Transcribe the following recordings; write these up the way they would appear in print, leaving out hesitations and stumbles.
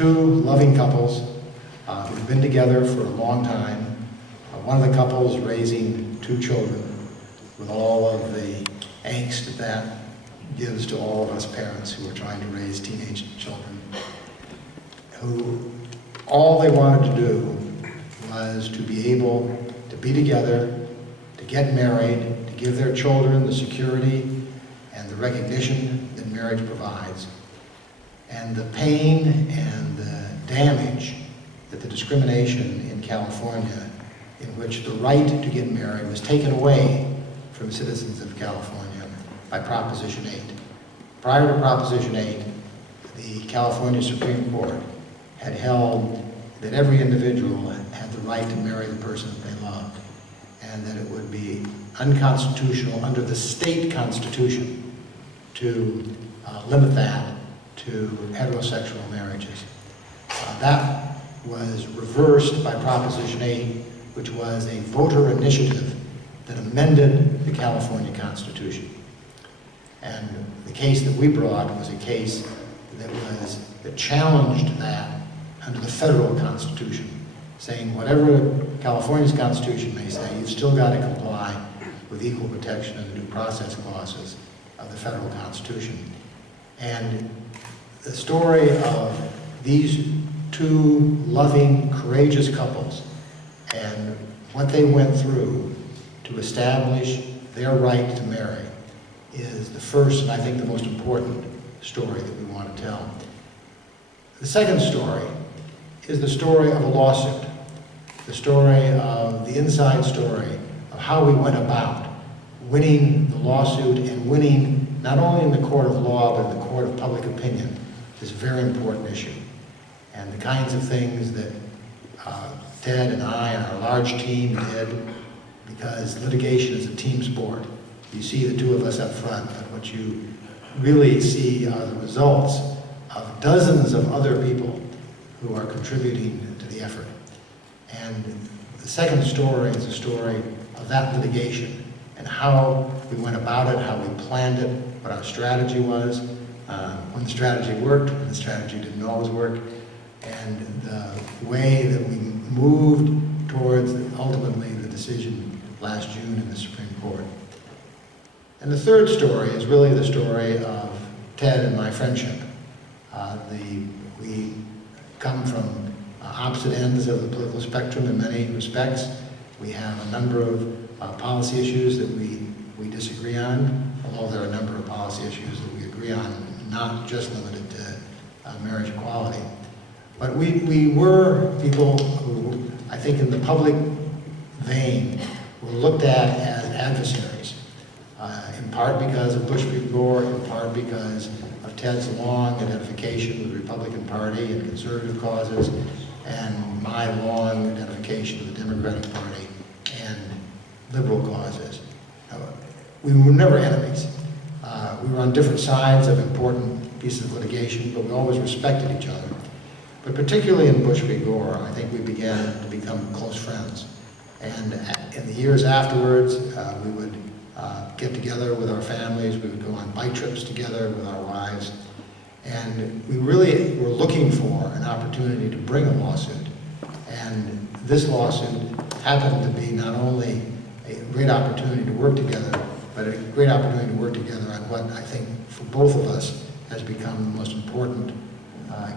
two loving couples who've been together for a long time. One of the couples raising two children with all of the angst that gives to all of us parents who are trying to raise teenage children, who all they wanted to do was to be able to be together, to get married, to give their children the security and the recognition that marriage provides. And the pain and the damage that the discrimination in California, in which the right to get married was taken away from citizens of California by Proposition 8. Prior to Proposition 8, the California Supreme Court had held that every individual had the right to marry the person that they loved, and that it would be unconstitutional under the state constitution to limit that to heterosexual marriages. That was reversed by Proposition 8, which was a voter initiative that amended the California Constitution. And the case that we brought was a case that challenged that under the federal Constitution, saying whatever California's Constitution may say, you've still got to comply with equal protection and the due process clauses of the federal Constitution. And the story of these two loving, courageous couples and what they went through to establish their right to marry is the first and I think the most important story that we want to tell. The second story is the story of a lawsuit, the story of the inside story of how we went about winning the lawsuit and winning not only in the court of law but in the court of public opinion, this very important issue. And the kinds of things that Ted and I and our large team did, because litigation is a team sport. You see the two of us up front, but what you really see are the results of dozens of other people who are contributing to the effort. And the second story is a story of that litigation and how we went about it, how we planned it, what our strategy was, when the strategy worked, when the strategy didn't always work, and the way that we moved towards ultimately the decision last June in the Supreme Court. And the third story is really the story of Ted and my friendship. We come from opposite ends of the political spectrum in many respects. We have a number of policy issues that we disagree on, although there are a number of policy issues that we agree on, not just limited to marriage equality. But we were people who, I think in the public vein, were looked at as adversaries, in part because of Bush v. Gore, in part because of Ted's long identification with the Republican Party and conservative causes, and my long identification with the Democratic Party and liberal causes. We were never enemies. We were on different sides of important pieces of litigation, but we always respected each other. But particularly in Bush v. Gore, I think we began to become close friends. And in the years afterwards, we would get together with our families, we would go on bike trips together with our wives, and we really were looking for an opportunity to bring a lawsuit. And this lawsuit happened to be not only a great opportunity to work together, but a great opportunity to work together on what I think for both of us has become the most important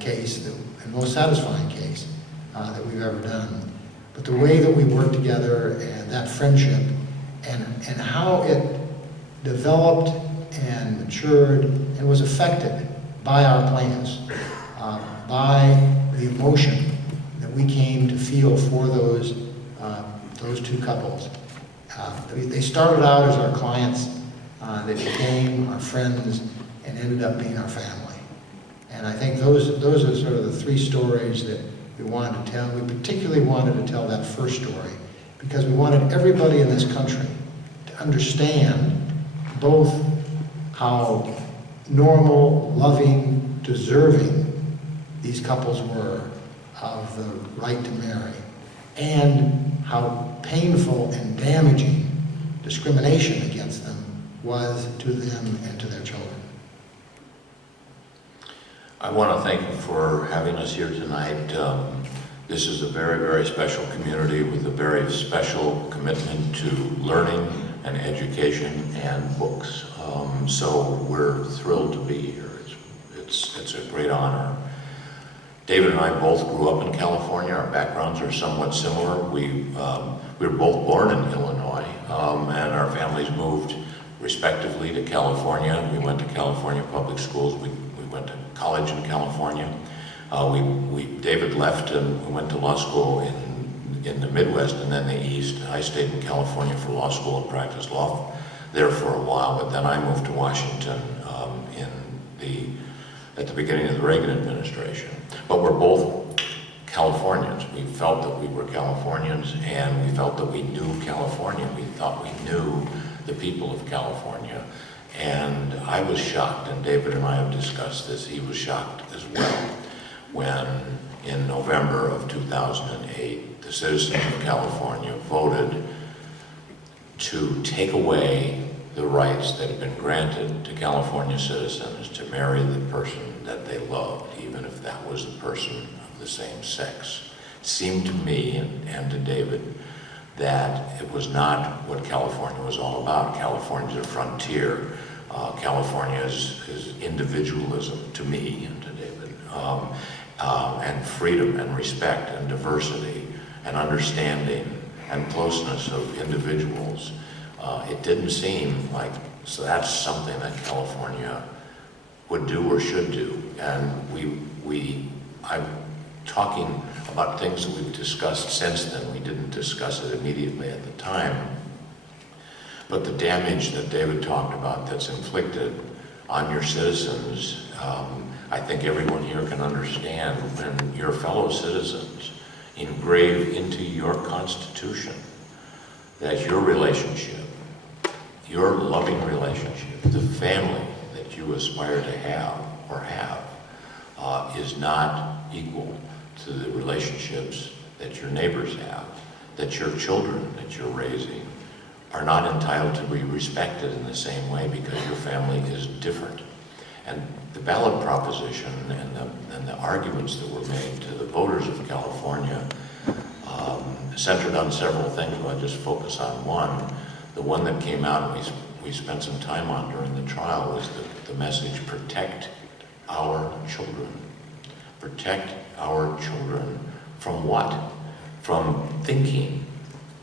case and most satisfying case that we've ever done. But the way that we worked together and that friendship and how it developed and matured and was affected by our plaintiffs, by the emotion that we came to feel for those two couples. They started out as our clients, they became our friends, and ended up being our family. And I think those are sort of the three stories that we wanted to tell. We particularly wanted to tell that first story because we wanted everybody in this country to understand both how normal, loving, deserving these couples were of the right to marry, and how painful and damaging discrimination against them was to them and to their children. I want to thank you for having us here tonight. This is a very, very special community with a very special commitment to learning and education and books. So we're thrilled to be here. It's a great honor. David and I both grew up in California. Our backgrounds are somewhat similar. We were both born in Illinois, and our families moved respectively to California. We went to California public schools. We went to college in California. David left and we went to law school in the Midwest and then the East. I stayed in California for law school and practiced law there for a while, but then I moved to Washington at the beginning of the Reagan administration. But we're both Californians. We felt that we were Californians, and we felt that we knew California. We thought we knew the people of California. And I was shocked, and David and I have discussed this, he was shocked as well, when in November of 2008, the citizens of California voted to take away the rights that had been granted to California citizens to marry the person that they loved, even if that was the person of the same sex. It seemed to me and to David that it was not what California was all about. California is a frontier. California is individualism to me and to David, and freedom and respect and diversity and understanding and closeness of individuals. It didn't seem like, so that's something that California would do or should do. And I'm talking about things that we've discussed since then. We didn't discuss it immediately at the time. But the damage that David talked about that's inflicted on your citizens, I think everyone here can understand when your fellow citizens engrave into your Constitution that your relationship, your loving relationship, the family that you aspire to have or have, is not equal to the relationships that your neighbors have, that your children that you're raising are not entitled to be respected in the same way because your family is different. And the ballot proposition and the arguments that were made to the voters of California centered on several things, but I'll just focus on one. The one that came out and we spent some time on during the trial was the message, protect our children. Protect our children from what? From thinking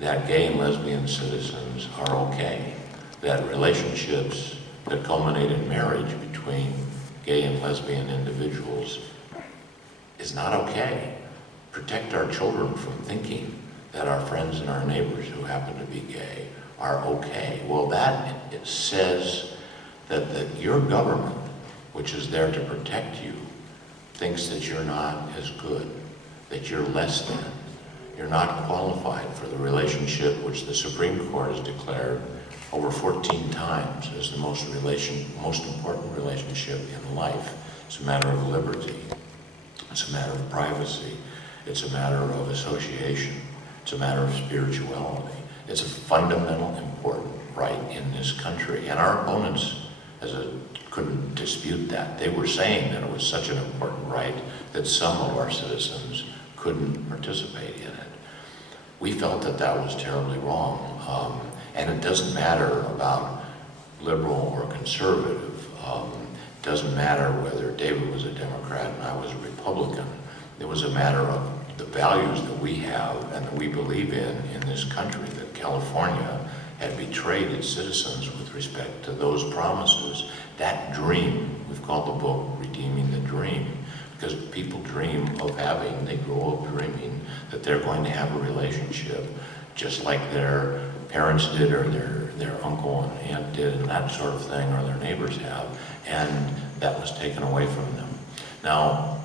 that gay and lesbian citizens are okay, that relationships that culminate in marriage between gay and lesbian individuals is not okay. Protect our children from thinking that our friends and our neighbors who happen to be gay are okay. Well, it says that your government, which is there to protect you, thinks that you're not as good, that you're less than. You're not qualified for the relationship which the Supreme Court has declared over 14 times as the most important relationship in life. It's a matter of liberty. It's a matter of privacy. It's a matter of association. It's a matter of spirituality. It's a fundamental, important right in this country. And our opponents couldn't dispute that. They were saying that it was such an important right that some of our citizens couldn't participate in it. We felt that that was terribly wrong. And it doesn't matter about liberal or conservative. It doesn't matter whether David was a Democrat and I was a Republican. It was a matter of the values that we have and that we believe in this country, that California had betrayed its citizens with respect to those promises. That dream, we've called the book Redeeming the Dream, because people dream of they grow up dreaming that they're going to have a relationship just like their parents did or their uncle and aunt did and that sort of thing, or their neighbors have, and that was taken away from them. Now,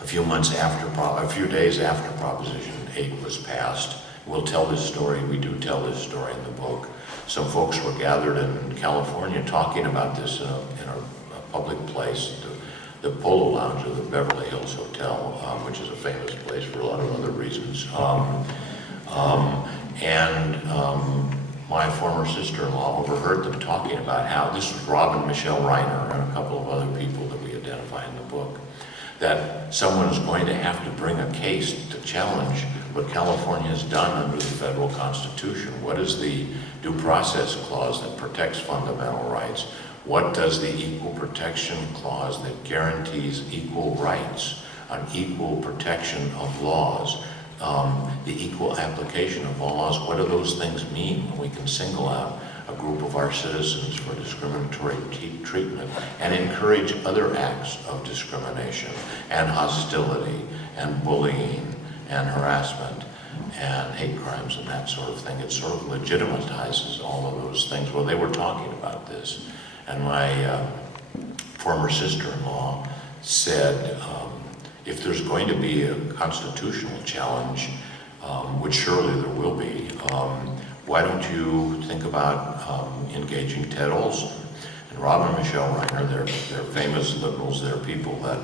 a few days after Proposition 8 was passed, we'll tell this story, we do tell this story in the book. Some folks were gathered in California talking about this in a public place, the Polo Lounge of the Beverly Hills Hotel, which is a famous place for a lot of other reasons. My former sister-in-law overheard them talking about how, this was Rob and Michelle Reiner and a couple of other people that we had identify in the book, that someone is going to have to bring a case to challenge what California has done under the federal Constitution. What is the due process clause that protects fundamental rights? What does the equal protection clause that guarantees equal rights, an equal protection of laws, the equal application of laws, what do those things mean when we can single out a group of our citizens for discriminatory treatment and encourage other acts of discrimination and hostility and bullying and harassment and hate crimes and that sort of thing? It sort of legitimizes all of those things. Well, they were talking about this, and my former sister-in-law said, if there's going to be a constitutional challenge, which surely there will be, why don't you think about engaging Ted Olson and Rob and Michelle Reiner? They're famous liberals. They're people that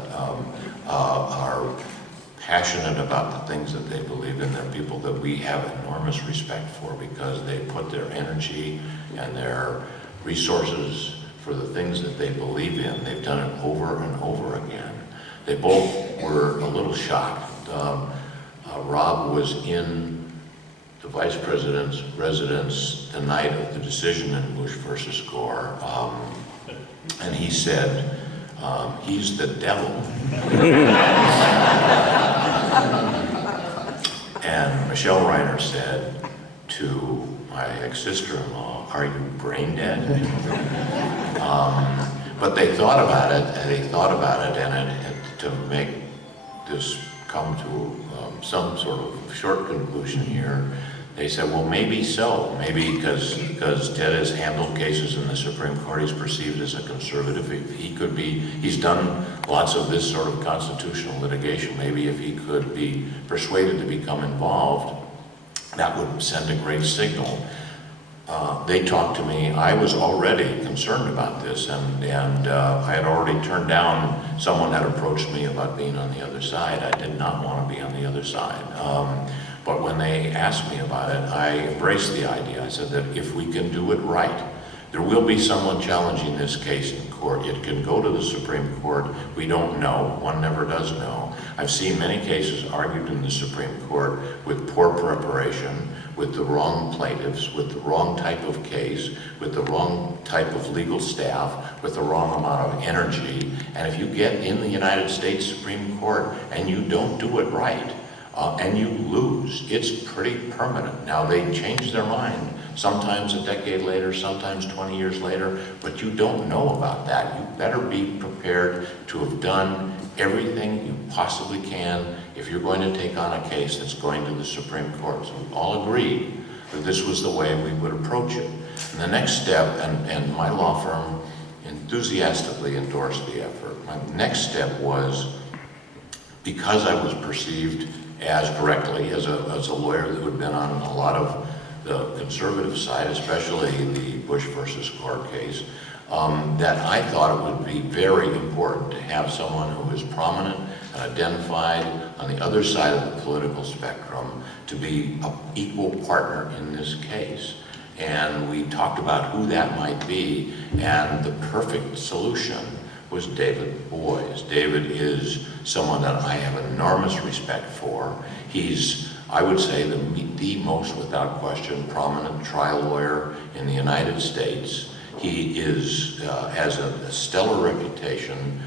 are passionate about the things that they believe in. They're people that we have enormous respect for because they put their energy and their resources for the things that they believe in. They've done it over and over again. They both were a little shocked. Rob was in the vice president's residence the night of the decision in Bush versus Gore, and he said, he's the devil. And Michelle Reiner said to my ex-sister-in-law, are you brain dead? But they thought about it, and to make this come to some sort of short conclusion here, they said, well, maybe so. Maybe because Ted has handled cases in the Supreme Court, he's perceived as a conservative. He could be, he's done lots of this sort of constitutional litigation. Maybe if he could be persuaded to become involved, that would send a great signal. They talked to me. I was already concerned about this, and I had already turned down. Someone had approached me about being on the other side. I did not want to be on the other side. But when they asked me about it, I embraced the idea. I said that if we can do it right, there will be someone challenging this case in court. It can go to the Supreme Court. We don't know. One never does know. I've seen many cases argued in the Supreme Court with poor preparation, with the wrong plaintiffs, with the wrong type of case, with the wrong type of legal staff, with the wrong amount of energy. And if you get in the United States Supreme Court and you don't do it right, and you lose, it's pretty permanent. Now, they change their mind, sometimes a decade later, sometimes 20 years later, but you don't know about that. You better be prepared to have done everything you possibly can if you're going to take on a case that's going to the Supreme Court. So we all agreed that this was the way we would approach it. And the next step, and my law firm enthusiastically endorsed the effort. My next step was, because I was perceived as correctly as a lawyer who had been on a lot of the conservative side, especially the Bush versus Gore case, that I thought it would be very important to have someone who is prominent and identified on the other side of the political spectrum to be an equal partner in this case. And we talked about who that might be, and the perfect solution was David Boies. David is someone that I have enormous respect for. He's, I would say, the most, without question, prominent trial lawyer in the United States. He has a stellar reputation,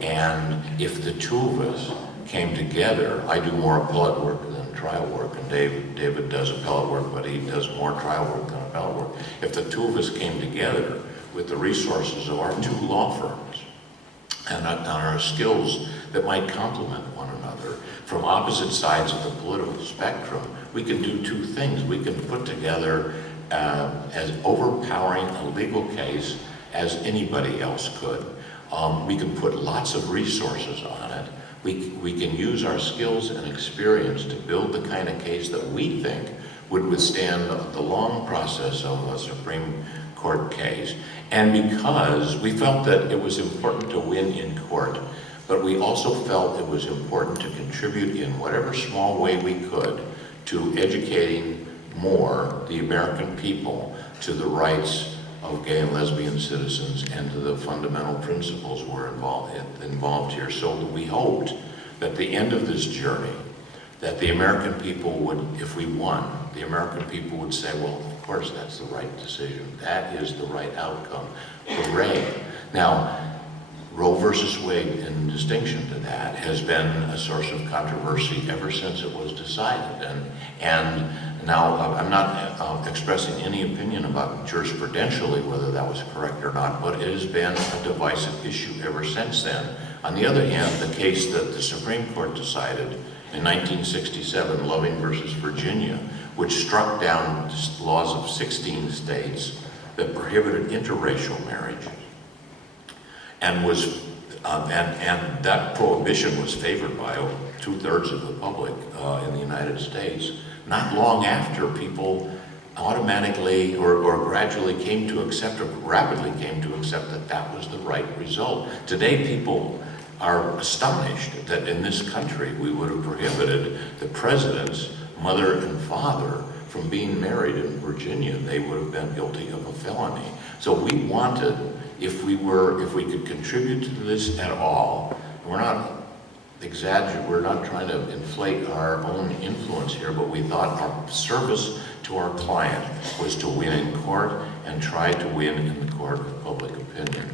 and if the two of us came together, I do more appellate work than trial work, and David does appellate work, but he does more trial work than appellate work. If the two of us came together with the resources of our two law firms and our skills that might complement one another from opposite sides of the political spectrum, we can do two things. We can put together as overpowering a legal case as anybody else could. We can put lots of resources on it. We can use our skills and experience to build the kind of case that we think would withstand the long process of a Supreme Court case. And because we felt that it was important to win in court, but we also felt it was important to contribute in whatever small way we could to educating more the American people to the rights of gay and lesbian citizens and to the fundamental principles were involved here. So we hoped that at the end of this journey, that the American people would, if we won, the American people would say, well, of course, that's the right decision. That is the right outcome. Hooray. Now, Roe versus Wade, in distinction to that, has been a source of controversy ever since it was decided. And now, I'm not expressing any opinion about jurisprudentially whether that was correct or not, but it has been a divisive issue ever since then. On the other hand, the case that the Supreme Court decided in 1967, Loving versus Virginia, which struck down laws of 16 states that prohibited interracial marriage, and and that prohibition was favored by 2/3 of the public in the United States. Not long after, people automatically or gradually came to accept, or rapidly came to accept, that that was the right result. Today, people are astonished that in this country we would have prohibited the president's mother and father from being married in Virginia. They would have been guilty of a felony. So we wanted, if we could contribute to this at all, we're not trying to inflate our own influence here, but we thought our service to our client was to win in court and try to win in the court of public opinion.